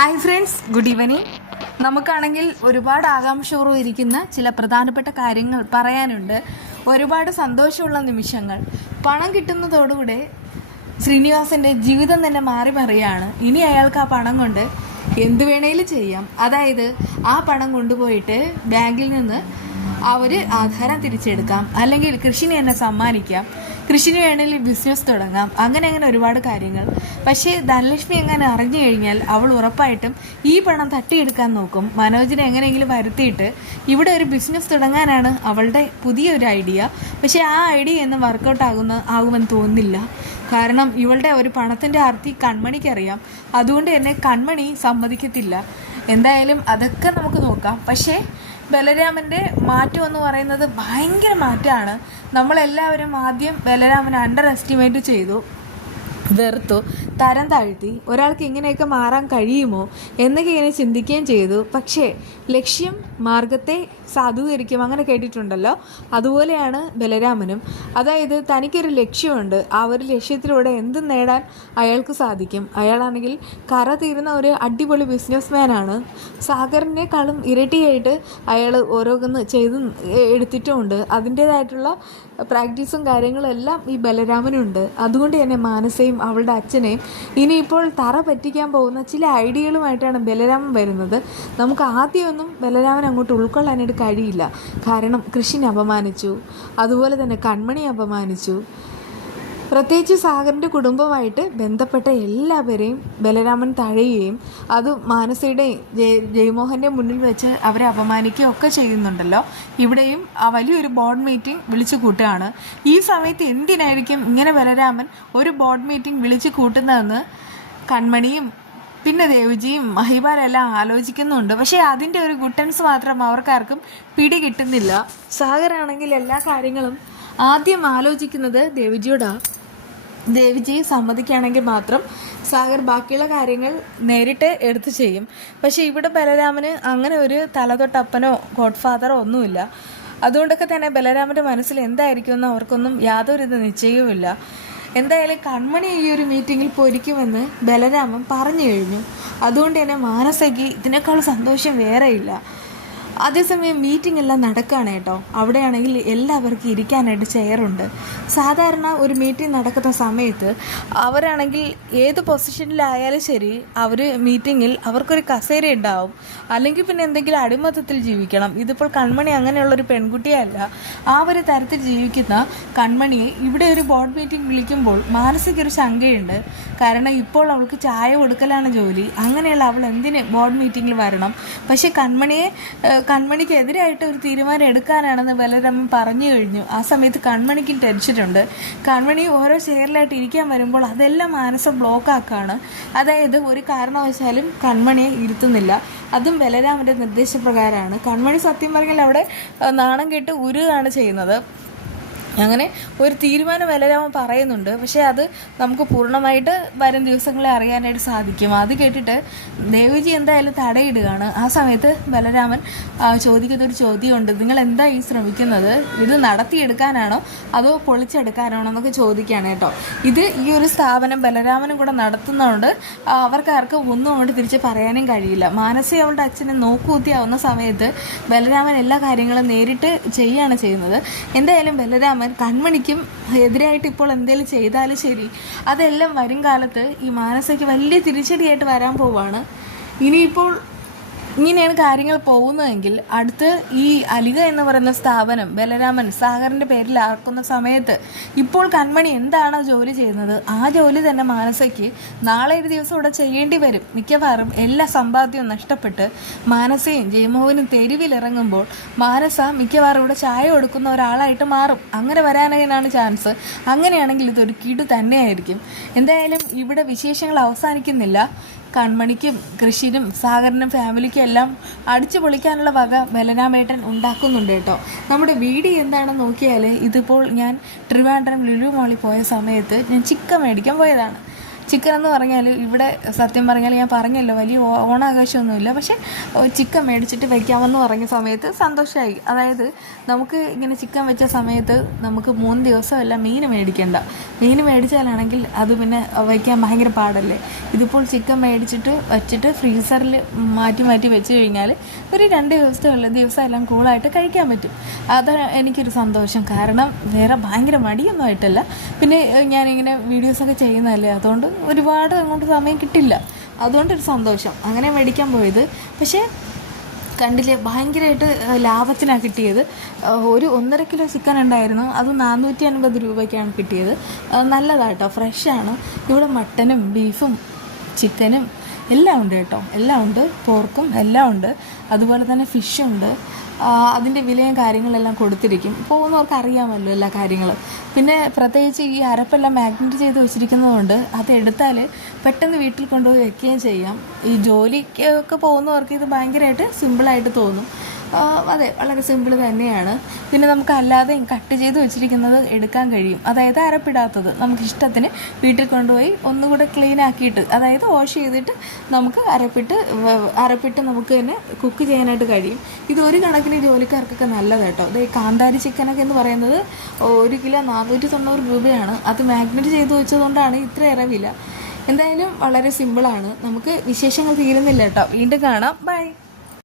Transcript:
Hi friends, good evening. നമുക്കാണെങ്കിൽ ഒരുപാട് ആകാംക്ഷപൂർവ്വം ഇരിക്കുന്ന ചില പ്രധാനപ്പെട്ട കാര്യങ്ങൾ പറയാനുണ്ട്. ഒരുപാട് സന്തോഷമുള്ള നിമിഷങ്ങൾ. പണം കിട്ടുന്നതോടുകൂടെ ശ്രീനിവാസൻ്റെ ജീവിതം തന്നെ മാറി മറിയാണ്. ഇനി അയാൾക്ക് ആ പണം കൊണ്ട് എന്ത് വേണേലും ചെയ്യാം. അതായത് ആ പണം കൊണ്ടുപോയിട്ട് ബാങ്കിൽ നിന്ന് അവർ ആധാരം തിരിച്ചെടുക്കാം, അല്ലെങ്കിൽ കൃഷിനെ തന്നെ സമ്മാനിക്കാം, കൃഷിന് വേണമെങ്കിൽ ബിസിനസ് തുടങ്ങാം, അങ്ങനെ ഒരുപാട് കാര്യങ്ങൾ. പക്ഷേ ധനലക്ഷ്മി എങ്ങനെ അറിഞ്ഞു കഴിഞ്ഞാൽ അവൾ ഉറപ്പായിട്ടും ഈ പണം തട്ടിയെടുക്കാൻ നോക്കും. മനോജിനെ എങ്ങനെയെങ്കിലും വരുത്തിയിട്ട് ഇവിടെ ഒരു ബിസിനസ് തുടങ്ങാനാണ് അവളുടെ പുതിയൊരു ഐഡിയ. പക്ഷേ ആ ഐഡിയ ഒന്നും വർക്കൗട്ട് ആകുമെന്ന് തോന്നുന്നില്ല. കാരണം ഇവളുടെ ഒരു പണത്തിൻ്റെ ആർത്തി കൺമണിക്കറിയാം. അതുകൊണ്ട് തന്നെ കൺമണി സമ്മതിക്കത്തില്ല. എന്തായാലും അതൊക്കെ നമുക്ക് നോക്കാം. പക്ഷേ ബലരാമൻ്റെ മാറ്റം എന്ന് പറയുന്നത് ഭയങ്കര മാറ്റമാണ്. നമ്മളെല്ലാവരും ആദ്യം ബലരാമനെ അണ്ടർ എസ്റ്റിമേറ്റ് ചെയ്തു, വെറുത്തു, തരം താഴ്ത്തി. ഒരാൾക്ക് ഇങ്ങനെയൊക്കെ മാറാൻ കഴിയുമോ എന്നൊക്കെ ഇങ്ങനെ ചിന്തിക്കുകയും ചെയ്തു. പക്ഷേ ലക്ഷ്യം മാർഗത്തെ സാധൂകരിക്കും, അങ്ങനെ കേട്ടിട്ടുണ്ടല്ലോ. അതുപോലെയാണ് ബലരാമനും. അതായത് തനിക്കൊരു ലക്ഷ്യമുണ്ട്. ആ ഒരു ലക്ഷ്യത്തിലൂടെ എന്തും നേടാൻ അയാൾക്ക് സാധിക്കും. അയാളാണെങ്കിൽ കര തീരുന്ന ഒരു അടിപൊളി ബിസിനസ്മാനാണ്. സാഗറിനേക്കാളും ഇരട്ടിയായിട്ട് അയാൾ ഓരോന്ന് ചെയ്ത് എടുത്തിട്ടുമുണ്ട്. അതിൻ്റേതായിട്ടുള്ള പ്രാക്ടീസും കാര്യങ്ങളും എല്ലാം ഈ ബലരാമനുണ്ട്. അതുകൊണ്ട് തന്നെ മാനസയും അവളുടെ അച്ഛനെയും ഇനിയിപ്പോൾ തറ പറ്റിക്കാൻ പോകുന്ന ചില ഐഡിയകളുമായിട്ടാണ് ബലരാമൻ വരുന്നത്. നമുക്ക് ആദ്യമൊന്നും ബലരാമൻ അങ്ങോട്ട് ഉൾക്കൊള്ളാനായിട്ട് കഴിയില്ല. കാരണം കൃഷിനെ അപമാനിച്ചു, അതുപോലെ തന്നെ കൺമണി അപമാനിച്ചു. പ്രത്യേകിച്ച് സാഗറിൻ്റെ കുടുംബമായിട്ട് ബന്ധപ്പെട്ട എല്ലാവരെയും ബലരാമൻ തഴയുകയും അത് മാനസയുടെയും ജയമോഹൻ്റെ മുന്നിൽ വെച്ച് അവരെ അപമാനിക്കുകയും ഒക്കെ ചെയ്യുന്നുണ്ടല്ലോ. ഇവിടെയും ആ വലിയൊരു ബോർഡ് മീറ്റിംഗ് വിളിച്ചു കൂട്ടുകയാണ്. ഈ സമയത്ത് എന്തിനായിരിക്കും ഇങ്ങനെ ബലരാമൻ ഒരു ബോർഡ് മീറ്റിംഗ് വിളിച്ചു കൂട്ടുന്നതെന്ന് കൺമണിയും പിന്നെ ദേവജിയും മഹിബാലെല്ലാം ആലോചിക്കുന്നുണ്ട്. പക്ഷേ അതിൻ്റെ ഒരു ഗുട്ടൻസ് മാത്രം അവർക്കാർക്കും പിടി കിട്ടുന്നില്ല. സാഗറാണെങ്കിൽ എല്ലാ കാര്യങ്ങളും ആദ്യം ആലോചിക്കുന്നത് ദേവജിയോടാണ്. ദേവജി സമ്മതിക്കുകയാണെങ്കിൽ മാത്രം സാഗർ ബാക്കിയുള്ള കാര്യങ്ങൾ നേരിട്ട് എടുത്തു ചെയ്യും. പക്ഷേ ഇവിടെ ബലരാമന് അങ്ങനെ ഒരു തലതൊട്ടപ്പനോ ഗോഡ് ഫാദറോ ഒന്നുമില്ല. അതുകൊണ്ടൊക്കെ തന്നെ ബലരാമൻ്റെ മനസ്സിൽ എന്തായിരിക്കുമെന്ന് അവർക്കൊന്നും യാതൊരു നിശ്ചയവുമില്ല. എന്തായാലും കൺമണി ഈ ഒരു മീറ്റിങ്ങിൽ പൊരിക്കുമെന്ന് ബലരാമൻ പറഞ്ഞു കഴിഞ്ഞു. അതുകൊണ്ട് തന്നെ മാനസയ്ക്ക് ഇതിനേക്കാൾ സന്തോഷം വേറെയില്ല. അതേസമയം മീറ്റിംഗ് എല്ലാം നടക്കുകയാണ് കേട്ടോ. അവിടെയാണെങ്കിൽ എല്ലാവർക്കും ഇരിക്കാനായിട്ട് ചെയറുണ്ട്. സാധാരണ ഒരു മീറ്റിംഗ് നടക്കുന്ന സമയത്ത് അവരാണെങ്കിൽ ഏത് പൊസിഷനിലായാലും ശരി അവർ മീറ്റിങ്ങിൽ അവർക്കൊരു കസേര ഉണ്ടാവും, അല്ലെങ്കിൽ പിന്നെ എന്തെങ്കിലും അടിമത്തത്തിൽ ജീവിക്കണം. ഇതിപ്പോൾ കൺമണി അങ്ങനെയുള്ളൊരു പെൺകുട്ടിയല്ല. ആ ഒരു തരത്തിൽ ജീവിക്കുന്ന കൺമണിയെ ഇവിടെ ഒരു ബോർഡ് മീറ്റിംഗ് വിളിക്കുമ്പോൾ മാനസികയൊരു ശങ്കയുണ്ട്. കാരണം ഇപ്പോൾ അവൾക്ക് ചായ കൊടുക്കലാണ് ജോലി. അങ്ങനെയുള്ള അവൾ എന്തിന് ബോർഡ് മീറ്റിങ്ങിൽ വരണം? പക്ഷേ കൺമണിക്ക് എതിരായിട്ട് ഒരു തീരുമാനം എടുക്കാനാണെന്ന് ബലരാമൻ പറഞ്ഞു കഴിഞ്ഞു. ആ സമയത്ത് കൺമണിക്കും ടെൻഷനുണ്ട്. കൺമണി ഓരോ ചെയറിലായിട്ട് ഇരിക്കാൻ വരുമ്പോൾ അതെല്ലാം മാനസ ബ്ലോക്കാക്കാണ്. അതായത് ഒരു കാരണവശാലും കൺമണിയെ ഇരുത്തുന്നില്ല. അതും ബലരാമൻ്റെ നിർദ്ദേശപ്രകാരമാണ്. കൺമണി സത്യം പറഞ്ഞാൽ അവിടെ നാണം കെട്ട് ഉരുകയാണ് ചെയ്യുന്നത്. അങ്ങനെ ഒരു തീരുമാനം ബലരാമൻ പറയുന്നുണ്ട്. പക്ഷേ അത് നമുക്ക് പൂർണ്ണമായിട്ട് വരും ദിവസങ്ങളെ അറിയാനായിട്ട് സാധിക്കും. അത് കേട്ടിട്ട് ദേവജി എന്തായാലും തടയിടുകയാണ്. ആ സമയത്ത് ബലരാമൻ ചോദിക്കുന്നൊരു ചോദ്യമുണ്ട്. നിങ്ങൾ എന്താ ഈ ശ്രമിക്കുന്നത്? ഇത് നടത്തിയെടുക്കാനാണോ അതോ പൊളിച്ചെടുക്കാനാണോ എന്നൊക്കെ ചോദിക്കുകയാണ് കേട്ടോ. ഈ ഒരു സ്ഥാപനം ബലരാമനും കൂടെ നടത്തുന്നതുകൊണ്ട് അവർക്കാർക്കും ഒന്നും അങ്ങോട്ട് തിരിച്ച് പറയാനും കഴിയില്ല. മാനസി അവളുടെ അച്ഛനെ നോക്കുകൂത്തിയാവുന്ന സമയത്ത് ബലരാമൻ എല്ലാ കാര്യങ്ങളും നേരിട്ട് ചെയ്യുകയാണ് ചെയ്യുന്നത്. എന്തായാലും ബലരാമൻ കൺമണിക്കും എതിരായിട്ട് ഇപ്പോൾ എന്തെങ്കിലും ചെയ്താലും ശരി, അതെല്ലാം വരും കാലത്ത് ഈ മാനസയ്ക്ക് വലിയ തിരിച്ചടിയായിട്ട് വരാൻ പോവാണ്. ഇനിയിപ്പോൾ ഇങ്ങനെയാണ് കാര്യങ്ങൾ പോകുന്നതെങ്കിൽ അടുത്ത് ഈ അലിക എന്ന് പറയുന്ന സ്ഥാപനം ബലരാമൻ സാഗറിൻ്റെ പേരിൽ ആക്കുന്ന സമയത്ത് ഇപ്പോൾ കൺമണി എന്താണോ ജോലി ചെയ്യുന്നത് ആ ജോലി തന്നെ മാനസയ്ക്ക് നാളെ ഒരു ദിവസം ഇവിടെ ചെയ്യേണ്ടി വരും. മിക്കവാറും എല്ലാ സമ്പാദ്യവും നഷ്ടപ്പെട്ട് മാനസയും ജയമോഹനും തെരുവിലിറങ്ങുമ്പോൾ മാനസ മിക്കവാറും ഇവിടെ ചായ കൊടുക്കുന്ന ഒരാളായിട്ട് മാറും. അങ്ങനെ വരാനാണ് ചാൻസ്. അങ്ങനെയാണെങ്കിൽ ഇതൊരു കിടു തന്നെയായിരിക്കും. എന്തായാലും ഇവിടെ വിശേഷങ്ങൾ അവസാനിക്കുന്നില്ല. കൺമണിക്കും കൃഷിനും സാഗറിനും ഫാമിലിക്കും എല്ലാം അടിച്ചു പൊളിക്കാനുള്ള വക ബലരാമേട്ടൻ ഉണ്ടാക്കുന്നുണ്ട് കേട്ടോ. നമ്മുടെ വീഡിയോ എന്താണെന്ന് നോക്കിയാൽ ഇതിപ്പോൾ ഞാൻ ട്രിവാൻഡ്രം ലുലു മോളിൽ പോയ സമയത്ത് ഞാൻ ചിക്കൻ മേടിക്കാൻ പോയതാണ്. ചിക്കൻ എന്ന് പറഞ്ഞാൽ ഇവിടെ സത്യം പറഞ്ഞാൽ ഞാൻ പറഞ്ഞല്ലോ വലിയ ഓണാഘോഷമൊന്നുമില്ല. പക്ഷേ ചിക്കൻ മേടിച്ചിട്ട് വെക്കാമെന്ന് പറഞ്ഞ സമയത്ത് സന്തോഷമായി. അതായത് നമുക്ക് ഇങ്ങനെ ചിക്കൻ വെച്ച സമയത്ത് നമുക്ക് 3 ദിവസമല്ല മീൻ മേടിക്കണ്ട. മീൻ മേടിച്ചാലാണെങ്കിൽ അത് പിന്നെ വയ്ക്കാൻ ഭയങ്കര പാടല്ലേ. ഇതിപ്പോൾ ചിക്കൻ മേടിച്ചിട്ട് വെച്ചിട്ട് ഫ്രീസറിൽ മാറ്റി വെച്ച് കഴിഞ്ഞാൽ ഒരു 2 ദിവസം എല്ലാം കൂളായിട്ട് കഴിക്കാൻ പറ്റും. അത് എനിക്കൊരു സന്തോഷം. കാരണം വേറെ ഭയങ്കര മടിയൊന്നും ആയിട്ടല്ല, പിന്നെ ഞാനിങ്ങനെ വീഡിയോസൊക്കെ ചെയ്യുന്നതല്ലേ, അതുകൊണ്ട് ഒരുപാട് അങ്ങോട്ട് സമയം കിട്ടില്ല. അതുകൊണ്ടൊരു സന്തോഷം, അങ്ങനെ മേടിക്കാൻ പോയത്. പക്ഷേ കണ്ടില്ലേ, ഭയങ്കരമായിട്ട് ലാഭത്തിനാണ് കിട്ടിയത്. 1.5 കിലോ ചിക്കൻ ഉണ്ടായിരുന്നു, അത് 450 രൂപയ്ക്കാണ് കിട്ടിയത്. നല്ലതാട്ടോ, ഫ്രഷാണ്. ഇവിടെ മട്ടനും ബീഫും ചിക്കനും എല്ലാം ഉണ്ട് കേട്ടോ, എല്ലാം ഉണ്ട്. പോർക്കും എല്ലാം ഉണ്ട്. അതുപോലെ തന്നെ ഫിഷുണ്ട്. അതിൻ്റെ വിലയും കാര്യങ്ങളെല്ലാം കൊടുത്തിരിക്കും. പോകുന്നവർക്ക് അറിയാമല്ലോ എല്ലാ കാര്യങ്ങളും. പിന്നെ പ്രത്യേകിച്ച് ഈ അരപ്പെല്ലാം മാഗ്നറ്റ് ചെയ്ത് വെച്ചിരിക്കുന്നതുകൊണ്ട് അത് എടുത്താൽ പെട്ടെന്ന് വീട്ടിൽ കൊണ്ടുപോയി വെക്കുകയും ചെയ്യാം. ഈ ജോലിക്കൊക്കെ പോകുന്നവർക്ക് ഇത് ഭയങ്കരമായിട്ട് സിമ്പിളായിട്ട് തോന്നും. അതെ, വളരെ സിമ്പിൾ തന്നെയാണ്. പിന്നെ നമുക്ക് അല്ലാതെ കട്ട് ചെയ്ത് വെച്ചിരിക്കുന്നത് എടുക്കാൻ കഴിയും. അതായത് അരപ്പിടാത്തത് നമുക്ക് ഇഷ്ടത്തിന് വീട്ടിൽ കൊണ്ടുപോയി ഒന്നുകൂടെ ക്ലീൻ ആക്കിയിട്ട്, അതായത് വാഷ് ചെയ്തിട്ട് നമുക്ക് അരപ്പിട്ട് നമുക്ക് തന്നെ കുക്ക് ചെയ്യാനായിട്ട് കഴിയും. ഇത് ഒരു കണക്കിന് ജോലിക്കാർക്കൊക്കെ നല്ലത് കേട്ടോ. അത് കാന്താരി ചിക്കനൊക്കെ എന്ന് പറയുന്നത് 1 കിലോ 490 രൂപയാണ്. അത് മാഗ്നറ്റ് ചെയ്ത് വെച്ചതുകൊണ്ടാണ് ഇത്രയേറെ വില. എന്തായാലും വളരെ സിമ്പിളാണ്. നമുക്ക് വിശേഷങ്ങൾ തീരുന്നില്ല കേട്ടോ. വീണ്ടും കാണാം. ബൈ.